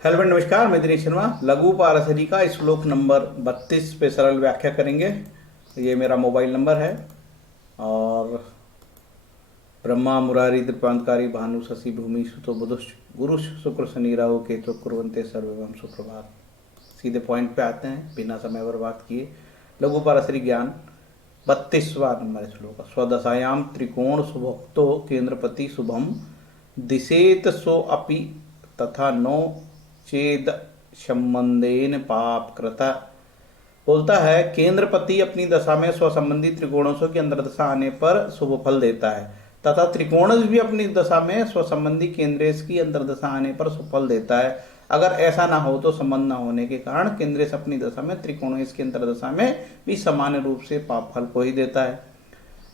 Hello friend, नमस्कार। मैं दिनेश शर्मा लघु पारसरी का श्लोक नंबर 32 पे सरल व्याख्या करेंगे। ये मेरा मोबाइल नंबर है। और ब्रह्मा मुरारी द्विपांतकारी भानु शशि भूमि सुतो बुधुष गुरुष शुक्र शनि राहु केतु कुर्वन्ते सर्वम सुप्रभात। सीधे पॉइंट पे आते हैं बिना समय बर्बाद किए। लघु पारसरी ज्ञान 32वां नंबर श्लोक। स्वदशायाम त्रिकोण शुभोक्तो केंद्रपति शुभम दिशेत सो अपि तथा नो चेद संबंधेन पाप कृता। बोलता है केंद्रपति अपनी दशा में स्वसंबंधी त्रिकोणों की अंतर्दशा आने पर शुभ फल देता है तथा त्रिकोणज भी अपनी दशा में स्वसंबंधी केंद्रेश की अंतर्दशा आने पर शुभ फल देता है। अगर ऐसा ना हो तो संबंध न होने के कारण केंद्रेश अपनी दशा में त्रिकोणेश की अंतर्दशा में भी सामान्य रूप से पाप फल को ही देता है।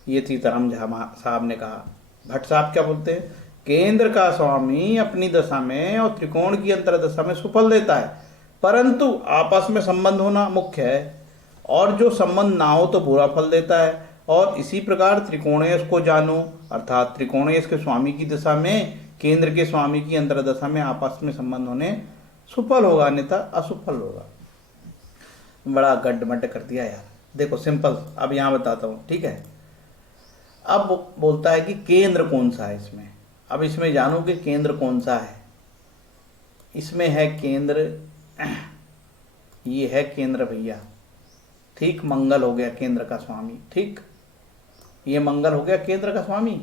ये सीताराम साहब ने कहा। भट्ट साहब क्या बोलते हैं? केंद्र का स्वामी अपनी दशा में और त्रिकोण की अंतर्दशा में सुफल देता है, परंतु आपस में संबंध होना मुख्य है, और जो संबंध ना हो तो बुरा फल देता है। और इसी प्रकार त्रिकोणेश को जानो, अर्थात त्रिकोणेश के स्वामी की दशा में केंद्र के स्वामी की अंतर्दशा में आपस में संबंध होने सुफल होगा, अन्यथा असुफल होगा। बड़ा गड्ढमड्ढ कर दिया यार। देखो सिंपल, अब यहाँ बताता हूँ, ठीक है। अब बोलता है कि केंद्र कौन सा है इसमें। अब इसमें जानो कि केंद्र कौन सा है। इसमें है केंद्र, ये है केंद्र भैया, ठीक। मंगल हो गया केंद्र का स्वामी, ठीक। ये मंगल हो गया केंद्र का स्वामी,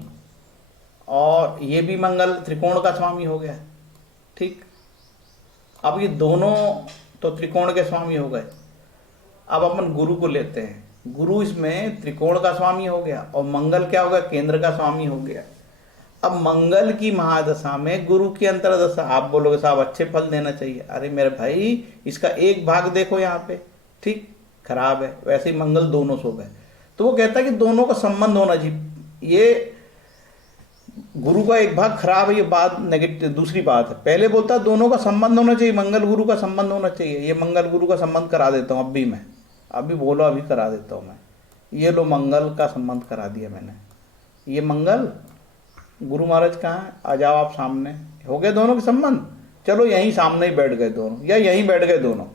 और ये भी मंगल त्रिकोण का स्वामी हो गया, ठीक। अब ये दोनों तो त्रिकोण के स्वामी हो गए। अब अपन गुरु को लेते हैं। गुरु इसमें त्रिकोण का स्वामी हो गया और मंगल क्या हो गया? केंद्र का स्वामी हो गया। अब मंगल की महादशा में गुरु की अंतर्दशा, आप बोलोगे साहब अच्छे फल देना चाहिए। अरे मेरे भाई, इसका एक भाग देखो यहाँ पे, ठीक, खराब है। वैसे ही मंगल दोनों शुभ है, तो वो कहता है कि दोनों का संबंध होना चाहिए। ये गुरु का एक भाग खराब है, ये बात नेगेटिव, दूसरी बात है। पहले बोलता है दोनों का संबंध होना चाहिए, मंगल गुरु का संबंध होना चाहिए। ये मंगल गुरु का संबंध करा देता हूँ अभी मैं, अभी बोलो, अभी करा देता हूँ मैं। ये लो, मंगल का संबंध करा दिया मैंने। ये मंगल गुरु महाराज कहाँ है? आ जाओ आप सामने। हो गए दोनों के संबंध। चलो यहीं सामने ही बैठ गए दोनों, या यहीं बैठ गए दोनों,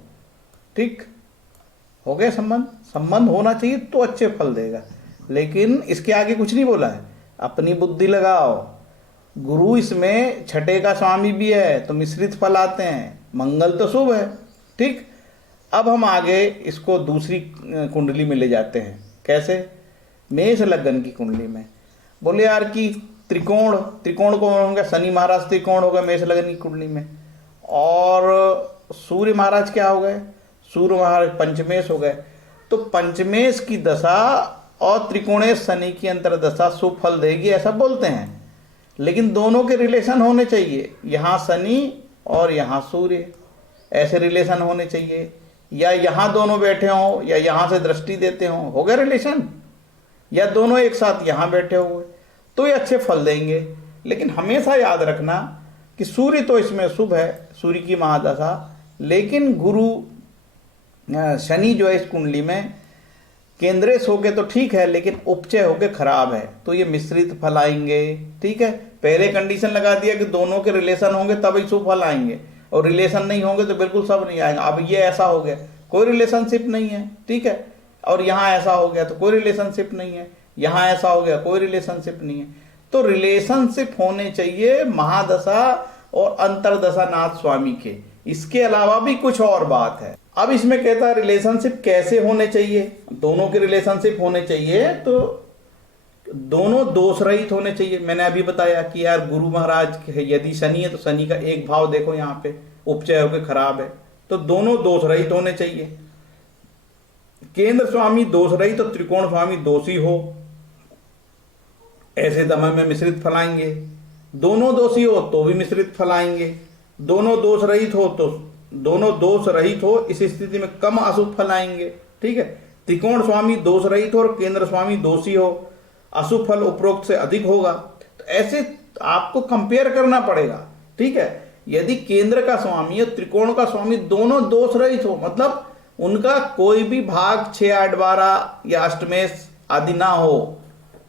ठीक, हो गए संबंध। संबंध होना चाहिए तो अच्छे फल देगा, लेकिन इसके आगे कुछ नहीं बोला है। अपनी बुद्धि लगाओ। गुरु इसमें छठे का स्वामी भी है, तो मिश्रित फल आते हैं। मंगल तो शुभ है, ठीक। अब हम आगे इसको दूसरी कुंडली में ले जाते हैं। कैसे? मेष लग्न की कुंडली में। बोले यार कि त्रिकोण कौन होंगे? शनि महाराज त्रिकोण हो गए मेष लग्न की कुंडली में, और सूर्य महाराज क्या हो गए? सूर्य महाराज पंचमेश हो गए। तो पंचमेश की दशा और त्रिकोणेश शनि की अंतर्दशा शुभ फल देगी, ऐसा बोलते हैं। लेकिन दोनों के रिलेशन होने चाहिए, यहाँ शनि और यहाँ सूर्य, ऐसे रिलेशन होने चाहिए। या यहाँ दोनों बैठे हों, या यहाँ से दृष्टि देते हों, हो गया रिलेशन। या दोनों एक साथ यहाँ बैठे हुए, तो ये अच्छे फल देंगे। लेकिन हमेशा याद रखना कि सूर्य तो इसमें शुभ है, सूर्य की महादशा, लेकिन गुरु शनि जो है इस कुंडली में केंद्रेश होके तो ठीक है, लेकिन उपचय होके खराब है, तो ये मिश्रित फल आएंगे, ठीक है। पहले कंडीशन लगा दिया कि दोनों के रिलेशन होंगे तभी शुभ फल आएंगे, और रिलेशन नहीं होंगे तो बिल्कुल सब नहीं आएंगे। अब ये ऐसा हो गया, कोई रिलेशनशिप नहीं है, ठीक है। और यहाँ ऐसा हो गया तो कोई रिलेशनशिप नहीं है, यहाँ ऐसा हो गया कोई रिलेशनशिप नहीं है। तो रिलेशनशिप होने चाहिए महादशा और अंतरदशा नाथ स्वामी के, इसके अलावा भी कुछ और बात है। अब इसमें कहता है रिलेशनशिप कैसे होने चाहिए? दोनों के रिलेशनशिप होने चाहिए तो दोनों दोष रहित होने चाहिए। मैंने अभी बताया कि यार गुरु महाराज यदि शनि है तो शनि का एक भाव देखो यहाँ पे उपचय होकर खराब है, तो दोनों दोष रहित होने चाहिए। केंद्र स्वामी दोष रहित तो त्रिकोण स्वामी दोषी हो, ऐसे दम में मिश्रित फल आएंगे। दोनों दोषी हो तो भी मिश्रित फल आएंगे। दोनों दोष रहित हो इस स्थिति में कम अशुभ फल आएंगे, ठीक है। त्रिकोण स्वामी दोष रहित हो और केंद्र स्वामी दोषी हो, अशुभ फल उपरोक्त से अधिक होगा। तो ऐसे आपको कंपेयर करना पड़ेगा, ठीक है। यदि केंद्र का स्वामी और त्रिकोण का स्वामी दोनों दोष रहित हो, मतलब उनका कोई भी भाग 6, 8, 12 या अष्टमेश आदि ना हो,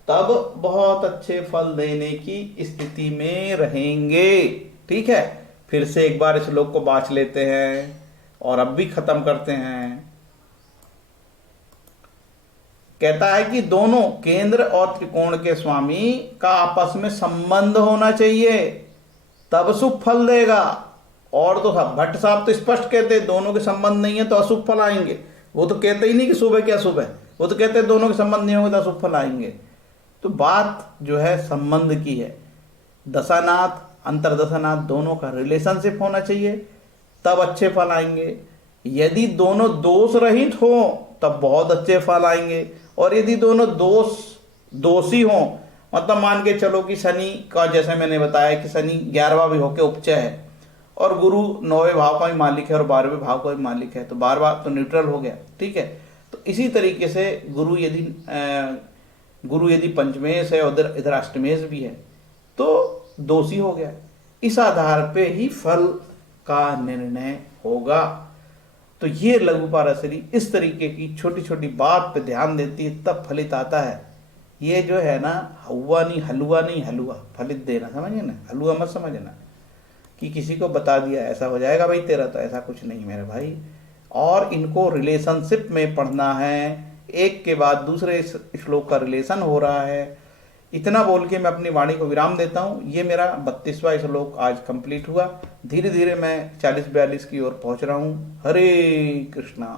तब बहुत अच्छे फल देने की स्थिति में रहेंगे, ठीक है। फिर से एक बार श्लोक को बाँच लेते हैं और अब भी खत्म करते हैं। कहता है कि दोनों केंद्र और त्रिकोण के स्वामी का आपस में संबंध होना चाहिए, तब शुभ फल देगा। और तो सब भट्ट साहब तो स्पष्ट कहते हैं दोनों के संबंध नहीं है तो अशुभ फल आएंगे। वो तो कहते ही नहीं कि शुभ है क्या अशुभ है, वो तो कहते हैं दोनों के संबंध नहीं होंगे तो अशुभ फल आएंगे। तो बात जो है संबंध की है। दशानाथ अंतरदशानाथ दोनों का रिलेशनशिप होना चाहिए, तब अच्छे फल आएंगे। यदि दोनों दोष रहित हो तब बहुत अच्छे फल आएंगे। और यदि दोनों दोषी हो, मतलब मान के चलो कि शनि का, जैसे मैंने बताया कि शनि 11वां भी होके उपचय है और गुरु 9वें भाव का भी मालिक है और 12वें भाव का भी मालिक है, तो 12वां तो न्यूट्रल हो गया, ठीक है। तो इसी तरीके से गुरु यदि पंचमेश है और इधर अष्टमेश भी है तो दोषी हो गया। इस आधार पे ही फल का निर्णय होगा। तो ये लघु पाराशरी इस तरीके की छोटी छोटी बात पे ध्यान देती है, तब फलित आता है। ये जो है ना, हलवा नहीं हलवा फलित देना, समझे ना, हलवा मत समझना कि किसी को बता दिया ऐसा हो जाएगा भाई तेरा, तो ऐसा कुछ नहीं मेरे भाई। और इनको रिलेशनशिप में पढ़ना है, एक के बाद दूसरे श्लोक का रिलेशन हो रहा है। इतना बोल के मैं अपनी वाणी को विराम देता हूँ। ये मेरा 32वां श्लोक आज कंप्लीट हुआ। धीरे धीरे मैं 40-42 की ओर पहुँच रहा हूँ। हरे कृष्णा।